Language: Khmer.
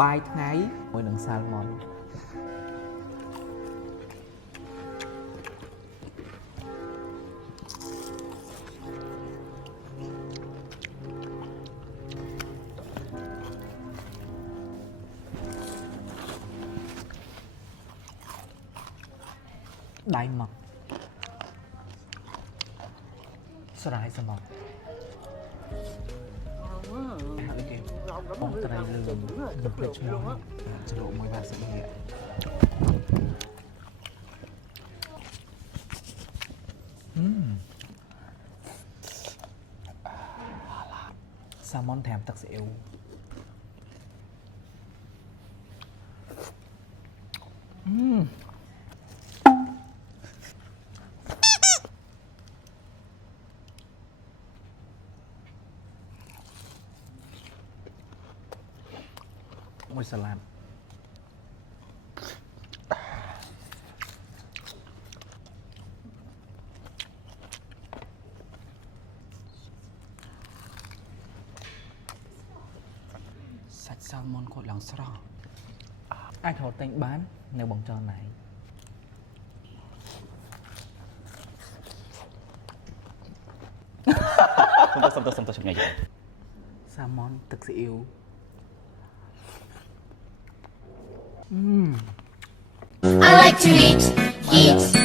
បាយថ្ងៃមួយនឹងសាល់ម៉ន់ដៃមកស្រ័យសមកហាក់គេបងត្រីលឿងយកភ្លេចឈ្មោះច្រកមួយវ៉ាសិននេះសាម៉ុនថែមទឹកស៊ីអ៊ីវមួយសាឡាត់សាច់សាល់ម៉ុនគាត់ឡើងស្រស់អាចរកទិញបាននៅបងចរណៃសុំទៅឆ្ងាយចាសាម៉ុនទឹកស៊ីអ៊ីវI like to eat